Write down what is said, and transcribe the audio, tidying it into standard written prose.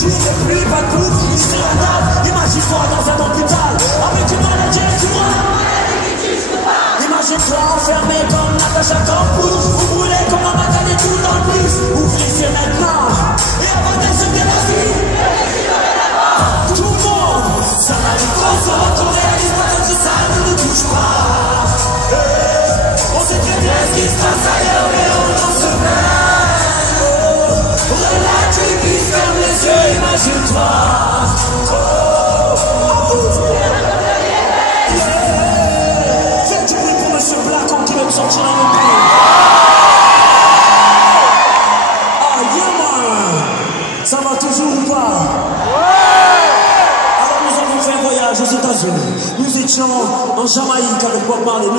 jours de pluie, pas de bouffe, ni sur la table. Imagine-toi dans un hôpital, avec une maladie et du imagine-toi enfermé comme Natacha Campos. Vous brûlez comme un macadé tout en plus. Vous glissez maintenant, et avant d'insulter la vie, tout le monde, ça va nous transformer, on réalise pas comme ça ne nous touche pas. On sait très bien ce qui se passe ailleurs, mais on en se plaint. Relax, qui ferme les yeux, imagine-toi. Faites du bruit pour Monsieur Blacon qui veut me sortir dans mon pays. Ah, yeah, man. Ça va toujours ou pas? Alors nous avons fait un voyage aux États-Unis. Nous étions en Jamaïque avec Bob Marley.